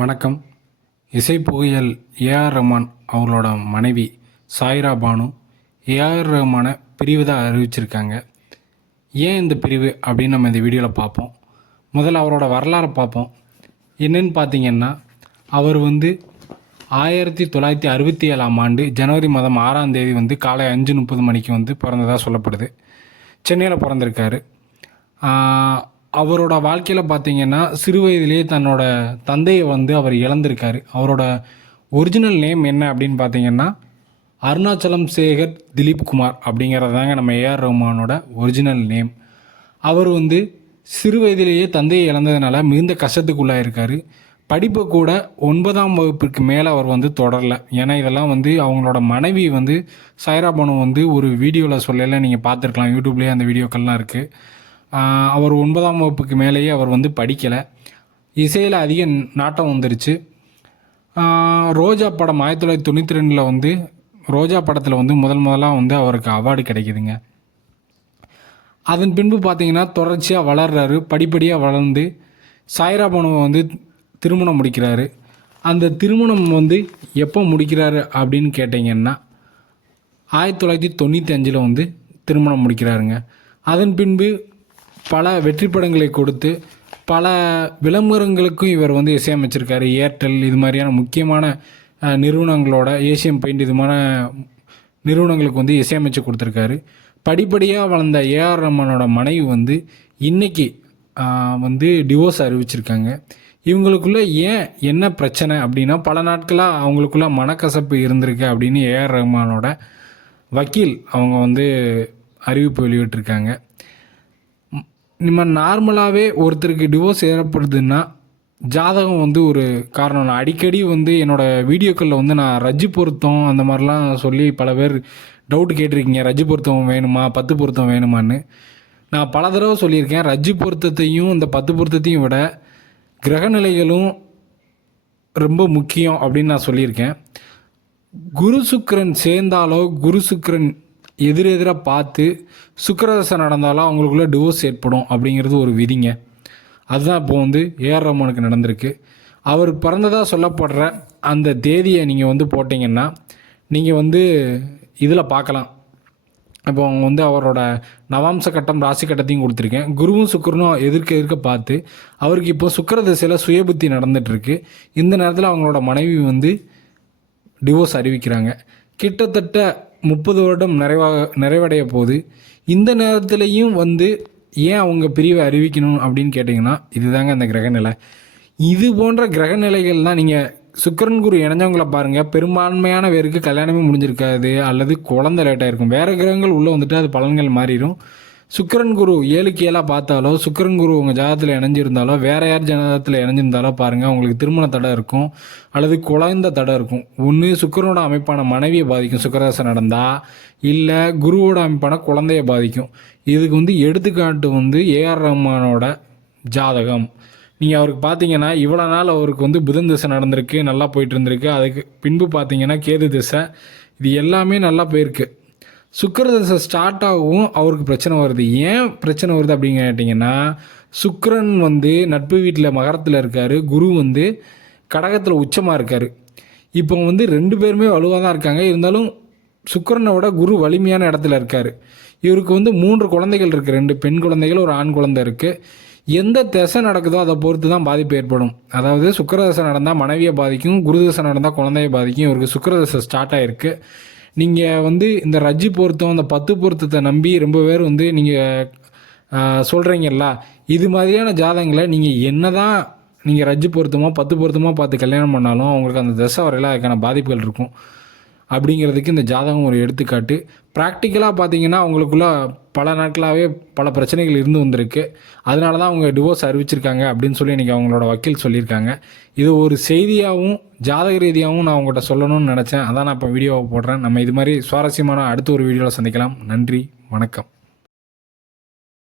வணக்கம். இசை புகையல் ஏஆர் ரஹ்மான் அவங்களோட மனைவி சாய்ரா பானு ஏஆர் ரஹ்மானை பிரிவு தான் அறிவிச்சிருக்காங்க. ஏன் இந்த பிரிவு அப்படின்னு நம்ம இந்த வீடியோவில் பார்ப்போம். முதல்ல அவரோட வரலாறை பார்ப்போம். என்னன்னு பார்த்தீங்கன்னா, அவர் 1967ஆம் ஆண்டு ஜனவரி மாதம் 6ஆம் தேதி காலை 5:30 மணிக்கு பிறந்ததாக சொல்லப்படுது. சென்னையில் பிறந்திருக்காரு. அவரோட வாழ்க்கையில் பார்த்தீங்கன்னா, சிறு வயதிலேயே தன்னோட தந்தையை அவர் இழந்திருக்காரு. அவரோட ஒரிஜினல் நேம் என்ன அப்படின்னு பார்த்தீங்கன்னா, அருணாச்சலம் சேகர் திலீப் குமார் அப்படிங்கிறது தாங்க நம்ம ஏஆர் ரஹ்மானோட ஒரிஜினல் நேம். அவர் சிறு வயதிலேயே தந்தையை இழந்ததுனால மிகுந்த கஷ்டத்துக்குள்ளாயிருக்காரு. படிப்பை கூட 9ஆம் வகுப்புக்கு மேலே அவர் தொடரலை. ஏன்னா இதெல்லாம் அவங்களோட மனைவி சாய்ரா பானு ஒரு வீடியோவில் சொல்லலை, நீங்கள் பார்த்துருக்கலாம். யூடியூப்லேயே அந்த வீடியோக்கள்லாம் இருக்குது. அவர் 9ஆம் வகுப்புக்கு மேலேயே அவர் படிக்கலை. இசையில் அதிக நாட்டம் வந்துருச்சு. ரோஜா படம் 1992 ரோஜா படத்தில் முதலாக அவருக்கு அவார்டு கிடைக்குதுங்க. அதன் பின்பு பார்த்தீங்கன்னா தொடர்ச்சியாக வளர்றாரு. படிப்படியாக வளர்ந்து சாய்ரா பானுவை திருமணம் முடிக்கிறாரு. அந்த திருமணம் எப்போ முடிக்கிறாரு அப்படின்னு கேட்டிங்கன்னா, 1995 திருமணம் முடிக்கிறாருங்க. அதன் பின்பு பல வெற்றி படங்களை கொடுத்து பல விளம்பரங்களுக்கும் இவர் இசையமைச்சிருக்காரு. ஏர்டெல் இது மாதிரியான முக்கியமான நிறுவனங்களோட, ஏசியன் பெயிண்ட் இது மாதிரி நிறுவனங்களுக்கு இசையமைச்சு கொடுத்துருக்காரு. படிப்படியாக வளர்ந்த ஏஆர் ரஹ்மானோட மனைவி இன்றைக்கி டிவோர்ஸ் அறிவிச்சிருக்காங்க. இவங்களுக்குள்ளே ஏன் என்ன பிரச்சனை அப்படின்னா, பல நாட்களாக அவங்களுக்குள்ள மனக்கசப்பு இருந்திருக்கு அப்படின்னு ஏஆர் ரஹ்மானோட வக்கீல் அவங்க அறிவிப்பு வெளியிட்டிருக்காங்க. நம்ம நார்மலாகவே ஒருத்தருக்கு டிவோர்ஸ் ஏற்படுதுன்னா ஜாதகம் ஒரு காரணம். நான் அடிக்கடி என்னோடய வீடியோக்களில் நான் ரஜ்ஜு பொருத்தம் அந்த மாதிரிலாம் சொல்லி பல பேர் டவுட் கேட்டிருக்கீங்க. ரஜ்ஜு பொருத்தம் வேணுமா, 10 பொருத்தம் வேணுமான்னு. நான் பல தடவை சொல்லியிருக்கேன். ரஜ்ஜு பொருத்தத்தையும் இந்த 10 பொருத்தத்தையும் விட கிரகநிலைகளும் ரொம்ப முக்கியம் அப்படின்னு நான் சொல்லியிருக்கேன். குரு சுக்கிரன் சேர்ந்தாலோ, குரு சுக்கிரன் எதிரெதிராக பார்த்து சுக்கிரதசை நடந்தாலும் அவங்களுக்குள்ள டிவோர்ஸ் ஏற்படும் அப்படிங்கிறது ஒரு விதிங்க. அதுதான் இப்போ ஏஆர் ரஹ்மானுக்கு நடந்திருக்கு. அவர் பிறந்ததாக சொல்லப்படுற அந்த தேதியை நீங்கள் போட்டிங்கன்னா நீங்கள் இதில் பார்க்கலாம். இப்போ அவங்க அவரோட நவாம்ச கட்டம் ராசி கட்டத்தையும் கொடுத்துருக்கேன். குருவும் சுக்கிரனும் எதிர்க்க பார்த்து அவருக்கு இப்போ சுக்கிரதசையில் சுயபுத்தி நடந்துகிட்ருக்கு. இந்த நேரத்தில் அவங்களோட மனைவி டிவோர்ஸ் அறிவிக்கிறாங்க. கிட்டத்தட்ட 30 வருடம் நிறைவடைய போது. இந்த நேரத்துலையும் ஏன் அவங்க பிரிவை அறிவிக்கணும் அப்படின்னு கேட்டிங்கன்னா, இதுதாங்க அந்த கிரகநிலை. இது போன்ற கிரகநிலைகள் தான். நீங்கள் சுக்கிரன் குரு இணைஞ்சவங்களை பாருங்கள், பெரும்பான்மையான பேருக்கு கல்யாணமே முடிஞ்சிருக்காது அல்லது குழந்தை லேட்டாக இருக்கும். வேறு கிரகங்கள் உள்ளே அது பலன்கள் மாறிடும். சுக்கிரன் குரு 7க்கு 7ஆக பார்த்தாலோ, சுக்கிரன் குரு உங்கள் ஜாதகத்தில் இணைஞ்சிருந்தாலோ, வேறு யார் ஜாதகத்தில் இணைஞ்சிருந்தாலோ பாருங்கள், அவங்களுக்கு திருமண தடை இருக்கும் அல்லது குழந்தை தடை இருக்கும். ஒன்று சுக்கிரனோட அமைப்பான மனைவியை பாதிக்கும் சுக்கிரதசை நடந்தால், இல்லை குருவோட அமைப்பான குழந்தையை பாதிக்கும். இதுக்கு எடுத்துக்காட்டு ஏஆர் ரஹ்மானோட ஜாதகம். நீங்கள் அவருக்கு பார்த்தீங்கன்னா, இவ்வளோ நாள் அவருக்கு புதன் திசை நடந்திருக்கு, நல்லா போயிட்டு இருந்திருக்கு. அதுக்கு பின்பு பார்த்தீங்கன்னா கேது திசை, இது எல்லாமே நல்லா போயிருக்கு. சுக்கிரதசை ஸ்டார்ட் ஆகவும் அவருக்கு பிரச்சனை வருது. ஏன் பிரச்சனை வருது அப்படின்னு கேட்டிங்கன்னா, சுக்கிரன் நட்பு வீட்டில் மகரத்தில் இருக்கார், குரு கடகத்தில் உச்சமாக இருக்கார். இப்போ 2 பேருமே வலுவாக தான் இருக்காங்க. இருந்தாலும் சுக்கிரனை விட குரு வலிமையான இடத்துல இருக்கார். இவருக்கு 3 குழந்தைகள் இருக்குது. 2 பெண் குழந்தைகள், ஒரு ஆண் குழந்தை இருக்குது. எந்த திசை நடக்குதோ அதை பொறுத்து தான் பாதிப்பு ஏற்படும். அதாவது சுக்கிரதசை நடந்தால் மனைவியை பாதிக்கும், குரு தசை நடந்தால் குழந்தையை பாதிக்கும். இவருக்கு சுக்கிரதசை ஸ்டார்ட் ஆகிருக்கு. நீங்கள் இந்த ரஜ்ஜு பொருத்தம், இந்த 10 பொருத்தத்தை நம்பி ரொம்ப பேர் நீங்கள் சொல்கிறீங்களா, இது மாதிரியான ஜாதகங்களை நீங்கள் என்ன தான் நீங்கள் ரஜ்ஜு பொருத்தமோ 10 பொருத்தமோ பார்த்து கல்யாணம் பண்ணாலும் அவங்களுக்கு அந்த தசை வரையில் அதுக்கான பாதிப்புகள் இருக்கும். அப்படிங்கிறதுக்கு இந்த ஜாதகம் ஒரு எடுத்துக்காட்டு. ப்ராக்டிக்கலாக பார்த்தீங்கன்னா அவங்களுக்குள்ள பல நாட்களாகவே பல பிரச்சனைகள் இருந்து வந்திருக்கு. அதனால தான் அவங்க டிவோர்ஸ் அறிவிச்சிருக்காங்க அப்படின்னு சொல்லி இன்றைக்கி அவங்களோட வக்கீல் சொல்லியிருக்காங்க. இது ஒரு செய்தியாகவும் ஜாதக ரீதியாகவும் நான் உங்கள்கிட்ட சொல்லணும்னு நினச்சேன். அதான் நான் இப்போ வீடியோவை போடுறேன். நம்ம இது மாதிரி சுவாரஸ்யமான அடுத்த ஒரு வீடியோவில் சந்திக்கலாம். நன்றி, வணக்கம்.